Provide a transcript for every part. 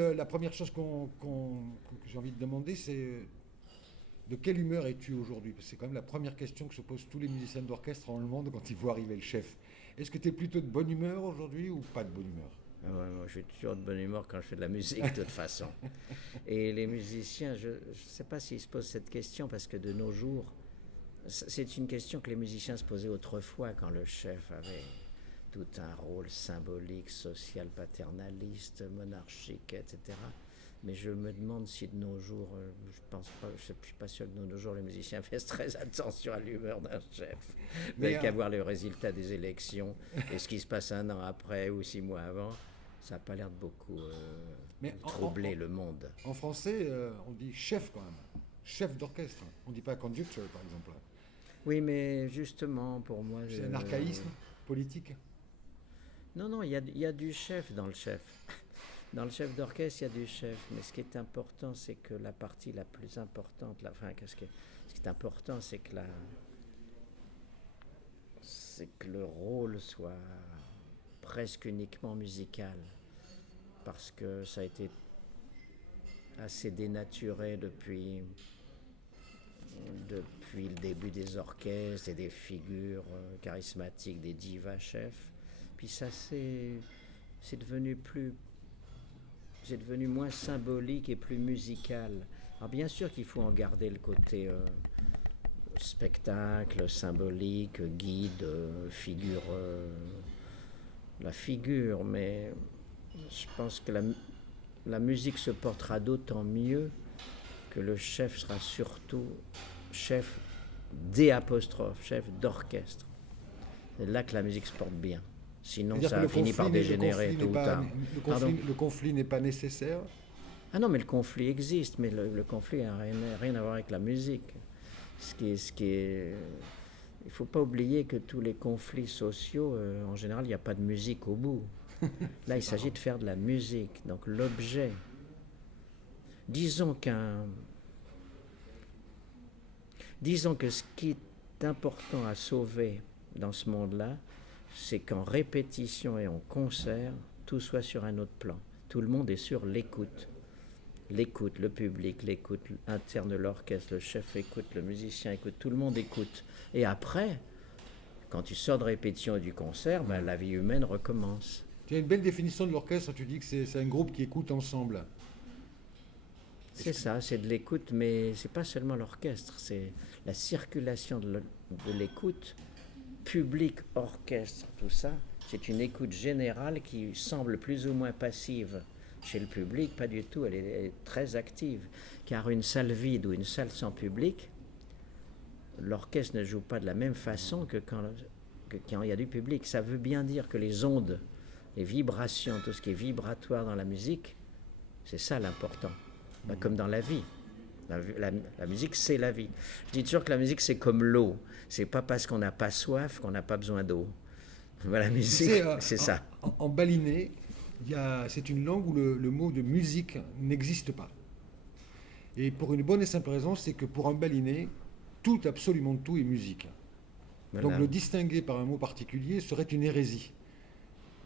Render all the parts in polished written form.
la première chose que j'ai envie de demander, c'est de quelle humeur es-tu aujourd'hui? Parce que c'est quand même la première question que se posent tous les musiciens d'orchestre dans le monde quand ils voient arriver le chef. Est-ce que tu es plutôt de bonne humeur aujourd'hui ou pas de bonne humeur? Ah ouais, moi, je suis toujours de bonne humeur quand je fais de la musique, de toute façon. Et les musiciens, je ne sais pas s'ils se posent cette question parce que de nos jours, c'est une question que les musiciens se posaient autrefois quand le chef avait tout un rôle symbolique, social, paternaliste, monarchique, etc. Mais je me demande si de nos jours, je pense pas, je suis pas sûr que de nos jours les musiciens fassent très attention à l'humeur d'un chef. Vous Mais n'avez qu'à voir le résultat des élections et ce qui se passe un an après ou 6 mois avant, ça n'a pas l'air de beaucoup mais troubler le monde. en français, on dit chef quand même. Chef d'orchestre. On ne dit pas conductor, par exemple. Oui, mais justement, pour moi, C'est un archaïsme politique. non, non, il y a du chef dans le chef. Dans le chef d'orchestre, il y a du chef, mais ce qui est important, c'est que la partie la plus importante, ce qui est important, c'est que le rôle soit presque uniquement musical, parce que ça a été assez dénaturé depuis le début des orchestres et des figures charismatiques, des divas chefs. Puis c'est devenu c'est devenu moins symbolique et plus musical. Alors bien sûr qu'il faut en garder le côté spectacle, symbolique, guide, figure, la figure, mais je pense que la musique se portera d'autant mieux que le chef sera surtout chef chef d'orchestre. C'est là que la musique se porte bien. Sinon, ça finit par dégénérer tôt ou tard. Le conflit n'est pas nécessaire. Ah non, mais le conflit existe, mais le conflit n'a rien à voir avec la musique. Il ne faut pas oublier que tous les conflits sociaux, en général, il n'y a pas de musique au bout. Là, il s'agit de faire de la musique. Donc l'objet, disons que ce qui est important à sauver dans ce monde-là, c'est qu'en répétition et en concert, tout soit sur un autre plan. Tout le monde est sur l'écoute. L'écoute, le public, l'écoute interne de l'orchestre, le chef écoute, le musicien écoute, tout le monde écoute. Et après, quand tu sors de répétition et du concert, ben, la vie humaine recommence. Tu as une belle définition de l'orchestre, tu dis que c'est un groupe qui écoute ensemble. C'est ça, c'est de l'écoute, mais c'est pas seulement l'orchestre, c'est la circulation de l'écoute, public, orchestre, tout ça. C'est une écoute générale qui semble plus ou moins passive chez le public, pas du tout, elle est très active. Car une salle vide ou une salle sans public, l'orchestre ne joue pas de la même façon que quand il y a du public. Ça veut bien dire que les ondes, les vibrations, tout ce qui est vibratoire dans la musique, c'est ça l'important. Ben, comme dans la vie. La musique, c'est la vie. Je dis toujours que la musique, c'est comme l'eau. C'est pas parce qu'on n'a pas soif qu'on n'a pas besoin d'eau. Voilà, la musique, c'est ça. En balinais, c'est une langue où le mot de musique n'existe pas. Et pour une bonne et simple raison, c'est que pour un balinais, tout, absolument tout est musique. Voilà. Donc le distinguer par un mot particulier serait une hérésie.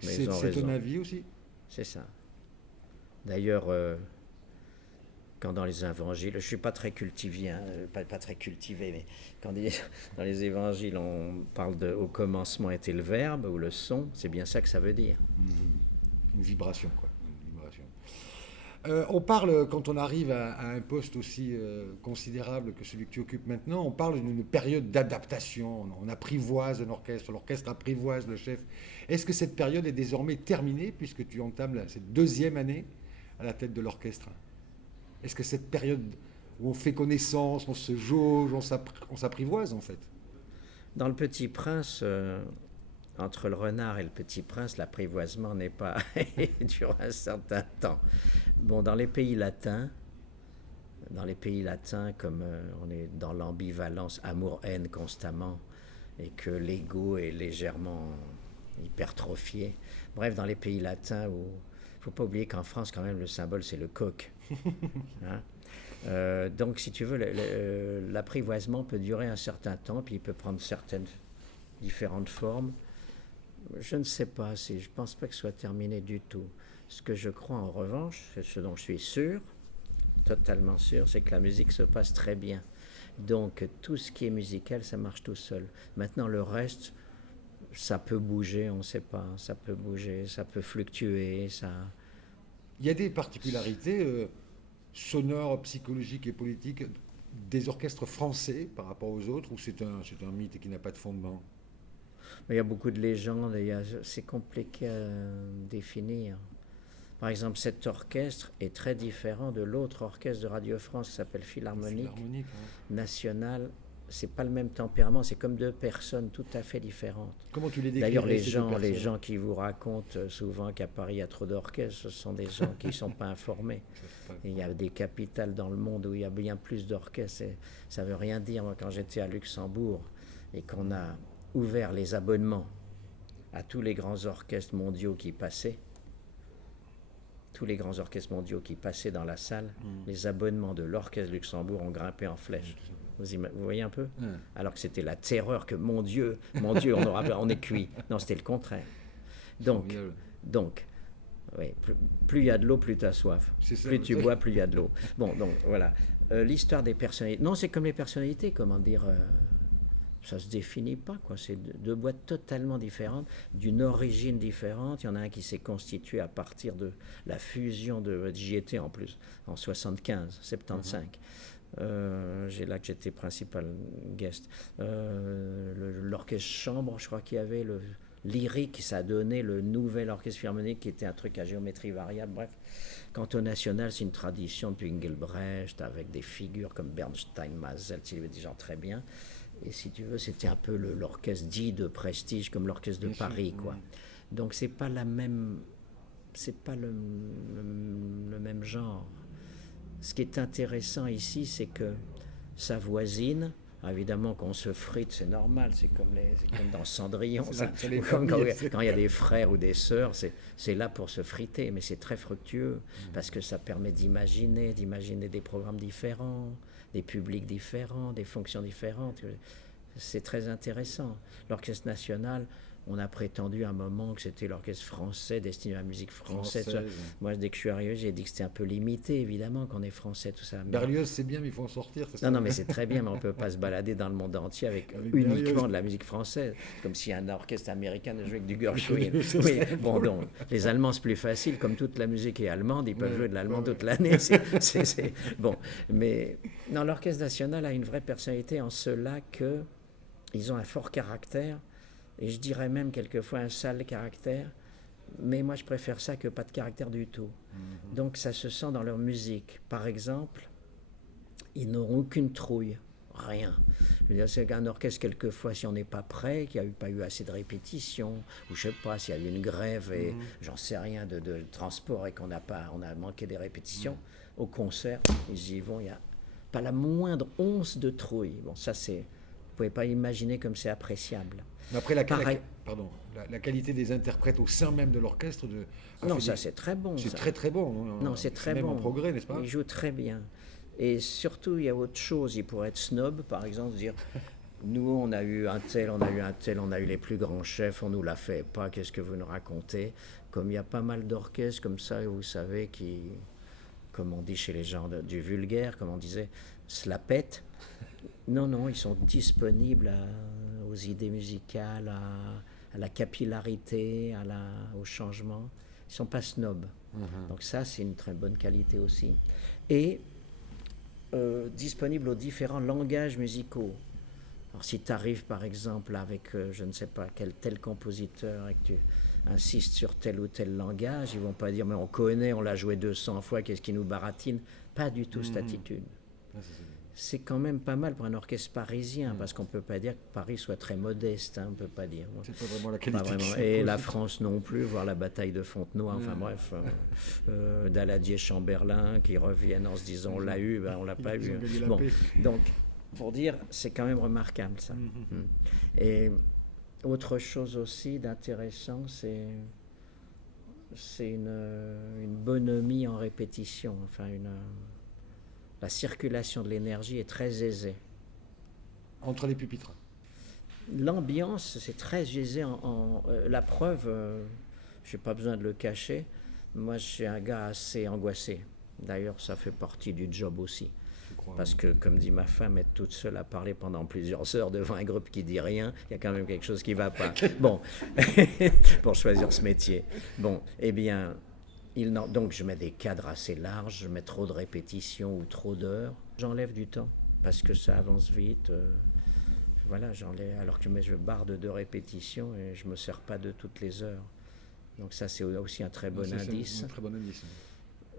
C'est ton avis aussi? C'est ça. D'ailleurs, quand dans les évangiles, je ne suis pas très cultivé, hein, pas très cultivé, mais quand dans les évangiles on parle au commencement était le verbe ou le son, c'est bien ça que ça veut dire. Une vibration, quoi. Une vibration. On parle, quand on arrive à un poste aussi considérable que celui que tu occupes maintenant, on parle d'une période d'adaptation. On apprivoise un orchestre, l'orchestre apprivoise le chef. Est-ce que cette période est désormais terminée puisque tu entames cette deuxième année à la tête de l'orchestre? Est-ce que cette période où on fait connaissance, on se jauge, on s'apprivoise en fait? Dans Le Petit Prince, entre le renard et le Petit Prince, l'apprivoisement n'est pas dure un certain temps. Bon, dans les pays latins, comme on est dans l'ambivalence amour-haine constamment et que l'ego est légèrement hypertrophié, bref, dans les pays latins où il ne faut pas oublier qu'en France, quand même, le symbole, c'est le coq. Hein? Donc, si tu veux, l'apprivoisement peut durer un certain temps, puis il peut prendre différentes formes. Je ne sais pas, je ne pense pas que ce soit terminé du tout. Ce que je crois en revanche, c'est ce dont je suis sûr, totalement sûr, c'est que la musique se passe très bien. Donc tout ce qui est musical, ça marche tout seul. Maintenant le reste, ça peut bouger, on ne sait pas, ça peut bouger, ça peut fluctuer, ça... Il y a des particularités sonores, psychologiques et politiques des orchestres français par rapport aux autres, ou c'est un mythe qui n'a pas de fondement? Mais il y a beaucoup de légendes, c'est compliqué à définir. Par exemple, cet orchestre est très différent de l'autre orchestre de Radio France qui s'appelle Philharmonique Nationale. C'est pas le même tempérament, c'est comme deux personnes tout à fait différentes. Comment tu les décris? D'ailleurs, les gens qui vous racontent souvent qu'à Paris il y a trop d'orchestres, ce sont des gens qui ne sont pas informés. Et il y a des capitales dans le monde où il y a bien plus d'orchestres. Ça ne veut rien dire. Moi, quand j'étais à Luxembourg et qu'on a ouvert les abonnements à tous les grands orchestres mondiaux qui passaient, dans la salle, les abonnements de l'orchestre Luxembourg ont grimpé en flèche. Vous voyez un peu? Alors que c'était la terreur que, mon Dieu, on est cuit. Non, c'était le contraire. Donc oui, plus il y a de l'eau, plus tu as soif. Plus tu bois, plus il y a de l'eau. Bon, donc voilà. L'histoire des personnalités. Non, c'est comme les personnalités, comment dire... ça se définit pas, quoi. C'est deux boîtes totalement différentes, d'une origine différente. Il y en a un qui s'est constitué à partir de la fusion j'y étais en plus, en 75, 75. J'ai là que j'étais principal guest. L'orchestre chambre, je crois qu'il y avait le lyrique, ça a donné le nouvel orchestre philharmonique qui était un truc à géométrie variable. Bref, quant au national, c'est une tradition depuis Engelbrecht avec des figures comme Bernstein, Mazel, des gens très bien. Et si tu veux, c'était un peu l'orchestre dit de prestige comme l'orchestre de Paris, quoi. Donc c'est pas le même genre. Ce qui est intéressant ici, c'est que ça voisine. Évidemment, qu'on se frite, c'est normal. C'est comme dans Cendrillon. Quand il y a des frères ou des sœurs, c'est là pour se friter. Mais c'est très fructueux parce que ça permet d'imaginer des programmes différents, des publics différents, des fonctions différentes. C'est très intéressant. L'Orchestre national, on a prétendu à un moment que c'était l'orchestre français destiné à la musique française. Moi, dès que je suis arrivé, j'ai dit que c'était un peu limité, évidemment, qu'on est français, tout ça. Berlioz, c'est bien, mais il faut en sortir. Non, mais c'est très bien, mais on ne peut pas se balader dans le monde entier avec uniquement Berlioz. De la musique française, comme si un orchestre américain jouait avec du Gershwin. Oui, bon, donc, les Allemands, c'est plus facile, comme toute la musique est allemande, ils peuvent jouer de l'allemand toute l'année. Bon, mais non, l'Orchestre national a une vraie personnalité en cela qu'ils ont un fort caractère. Et je dirais même quelquefois un sale caractère, mais moi je préfère ça que pas de caractère du tout. Donc ça se sent dans leur musique. Par exemple, ils n'auront aucune trouille, rien. Je veux dire, c'est qu'un orchestre, quelquefois, si on n'est pas prêt, qu'il n'y a pas eu assez de répétitions, ou je ne sais pas, s'il y a eu une grève et j'en sais rien de transport et on a manqué des répétitions, au concert, ils y vont, il n'y a pas la moindre once de trouille. Bon, ça c'est... Vous ne pouvez pas imaginer comme c'est appréciable. Mais après, la qualité des interprètes au sein même de l'orchestre... Non, ça c'est très bon. C'est très très bon. Non, c'est très bon. Même en progrès, n'est-ce pas? Ils jouent très bien. Et surtout, il y a autre chose. Il pourrait être snob, par exemple, dire... Nous, on a eu un tel, on a eu les plus grands chefs, on ne nous l'a fait pas, qu'est-ce que vous nous racontez? Comme il y a pas mal d'orchestres comme ça, vous savez, qui, comme on dit chez les gens du vulgaire, comme on disait, se la pètent. Non, ils sont disponibles aux idées musicales, à la capillarité, au changement. Ils ne sont pas snobs. Donc ça, c'est une très bonne qualité aussi. Et disponibles aux différents langages musicaux. Alors si tu arrives par exemple avec, je ne sais pas, tel compositeur et que tu insistes sur tel ou tel langage, ils ne vont pas dire, mais on connaît, on l'a joué 200 fois, qu'est-ce qui nous baratine? Pas du tout cette attitude. C'est quand même pas mal pour un orchestre parisien, parce qu'on ne peut pas dire que Paris soit très modeste, on ne peut pas dire. C'est pas vraiment la qualité. Et la France non plus, voir la bataille de Fontenoy, enfin bref, Daladier-Chamberlain qui reviennent en se disant on l'a eu, on l'a pas eu. Bon, donc, pour dire, c'est quand même remarquable ça. Et autre chose aussi d'intéressant, c'est une bonhomie en répétition, enfin la circulation de l'énergie est très aisée. Entre les pupitres. L'ambiance, c'est très aisé. La preuve, je n'ai pas besoin de le cacher, Moi, je suis un gars assez angoissé. D'ailleurs, ça fait partie du job aussi. Parce que, comme dit ma femme, être toute seule à parler pendant plusieurs heures devant un groupe qui dit rien, il y a quand même quelque chose qui ne va pas. Bon, pour choisir ce métier. Bon, eh bien, donc je mets des cadres assez larges, je mets trop de répétitions ou trop d'heures. J'enlève du temps parce que ça avance vite. Voilà, j'enlève, alors que je barre de répétitions et je ne me sers pas de toutes les heures. Donc ça, c'est aussi un très bon indice. Un très bon indice.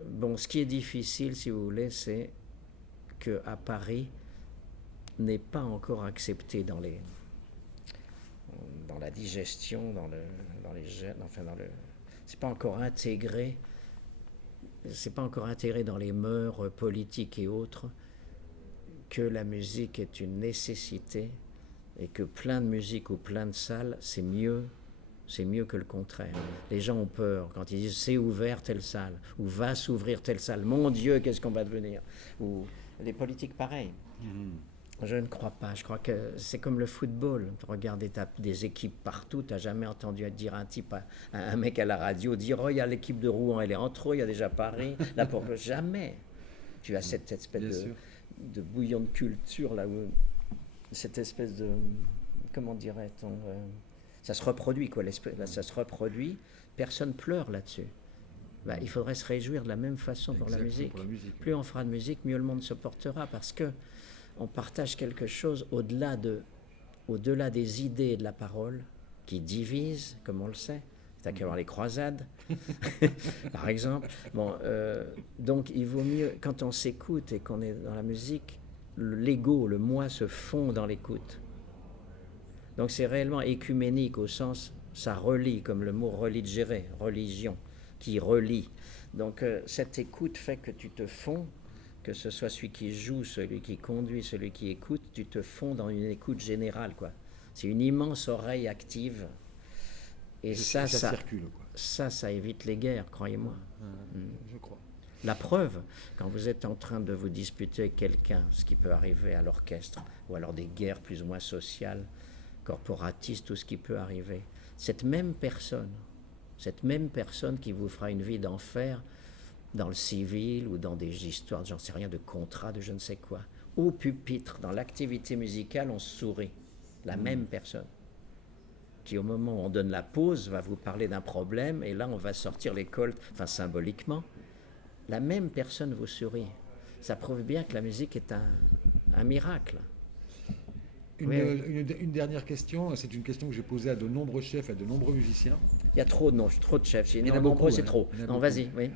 Bon, ce qui est difficile, si vous voulez, c'est qu'à Paris, n'est pas encore accepté dans la digestion, dans les gènes, enfin c'est pas encore intégré, dans les mœurs politiques et autres, que la musique est une nécessité et que plein de musique ou plein de salles, c'est mieux que le contraire. Les gens ont peur quand ils disent c'est ouvert telle salle ou va s'ouvrir telle salle. Mon Dieu, qu'est-ce qu'on va devenir? Ou les politiques, pareil. Je ne crois pas. Je crois que c'est comme le football. Regardez, tu as des équipes partout. Tu n'as jamais entendu dire un mec à la radio dire oh, il y a l'équipe de Rouen, elle est en trop, il y a déjà Paris. Là, jamais. Tu as cette espèce de bouillon de culture, là où cette espèce de. Comment dirait-on ça se reproduit, quoi. Là, ça se reproduit. Personne pleure là-dessus. Ben, il faudrait se réjouir de la même façon pour la musique. Plus on fera de musique, mieux le monde se portera, parce que on partage quelque chose au-delà des idées et de la parole qui divisent, comme on le sait. C'est à qu'à voir les croisades, par exemple. Bon, donc il vaut mieux, quand on s'écoute et qu'on est dans la musique, l'ego, le moi se fond dans l'écoute. Donc c'est réellement écuménique au sens, ça relie, comme le mot religere, religion, qui relie. Donc cette écoute fait que tu te fonds, que ce soit celui qui joue, celui qui conduit, celui qui écoute, tu te fonds dans une écoute générale, quoi. C'est une immense oreille active. Et ça circule, quoi. Ça évite les guerres, croyez-moi. Je crois. La preuve, quand vous êtes en train de vous disputer avec quelqu'un, ce qui peut arriver à l'orchestre, ou alors des guerres plus ou moins sociales, corporatistes, tout ce qui peut arriver, cette même personne qui vous fera une vie d'enfer dans le civil ou dans des histoires, j'en sais rien, de contrat, de je ne sais quoi, au pupitre, dans l'activité musicale, on se sourit. La même personne qui, au moment où on donne la pause, va vous parler d'un problème, et là, on va sortir les colts, enfin symboliquement. La même personne vous sourit. Ça prouve bien que la musique est un miracle. Une dernière question, c'est une question que j'ai posée à de nombreux chefs, à de nombreux musiciens. Il y a trop de chefs. Il y en a beaucoup, c'est trop. Non, vas-y, oui.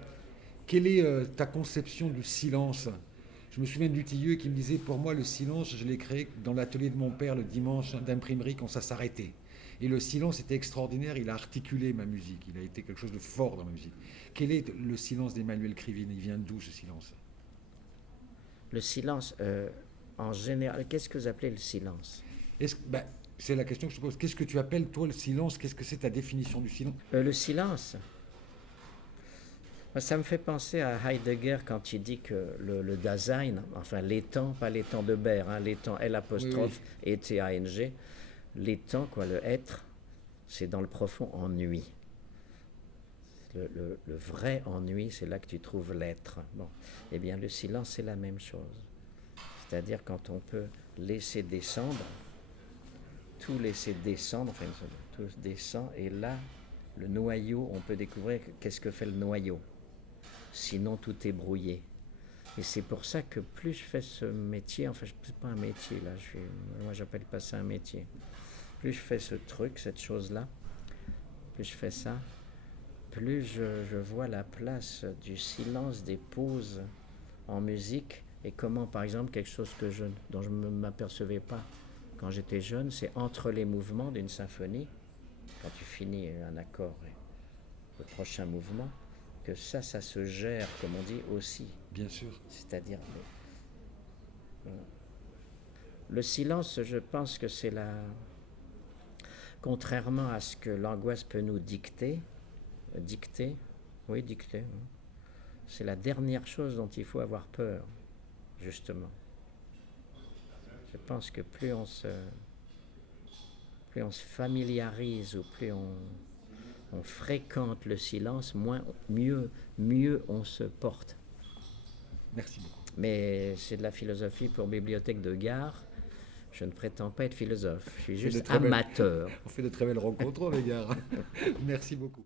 Quelle est ta conception du silence? Je me souviens du Tilleux qui me disait, pour moi, le silence, je l'ai créé dans l'atelier de mon père le dimanche d'imprimerie quand ça s'arrêtait. Et le silence était extraordinaire, il a articulé ma musique, il a été quelque chose de fort dans ma musique. Quel est le silence d'Emmanuel Krivine? Il vient d'où, ce silence? Le silence, en général, qu'est-ce que vous appelez le silence? C'est la question que je te pose. Qu'est-ce que tu appelles, toi, le silence? Qu'est-ce que c'est ta définition du silence? Le silence, ça me fait penser à Heidegger quand il dit que le Dasein, enfin l'étang, pas l'étang de Baird, hein, l'étang L', E-T-A-N-G, l'étang, quoi, le être, c'est dans le profond ennui. Le vrai ennui, c'est là que tu trouves l'être. Bon, eh bien, le silence, c'est la même chose. C'est-à-dire quand on peut laisser descendre, tout laisser descendre, enfin, tout descend, et là, le noyau, on peut découvrir qu'est-ce que fait le noyau. Sinon, tout est brouillé. Et c'est pour ça que plus je fais ce métier, enfin, c'est pas un métier, là, moi, j'appelle pas ça un métier. Plus je fais ce truc, cette chose-là, plus je fais ça, plus je vois la place du silence, des pauses en musique, et comment, par exemple, quelque chose dont je ne m'apercevais pas quand j'étais jeune, c'est entre les mouvements d'une symphonie, quand tu finis un accord et le prochain mouvement, que ça se gère, comme on dit, aussi. Bien sûr. C'est-à-dire, le silence, je pense que c'est contrairement à ce que l'angoisse peut nous dicter, c'est la dernière chose dont il faut avoir peur, justement. Je pense que plus on se familiarise ou plus on fréquente le silence, mieux on se porte. Merci beaucoup. Mais c'est de la philosophie pour bibliothèque de gare. Je ne prétends pas être philosophe, je suis juste On amateur. fait de très belles rencontres au Gare. Merci beaucoup.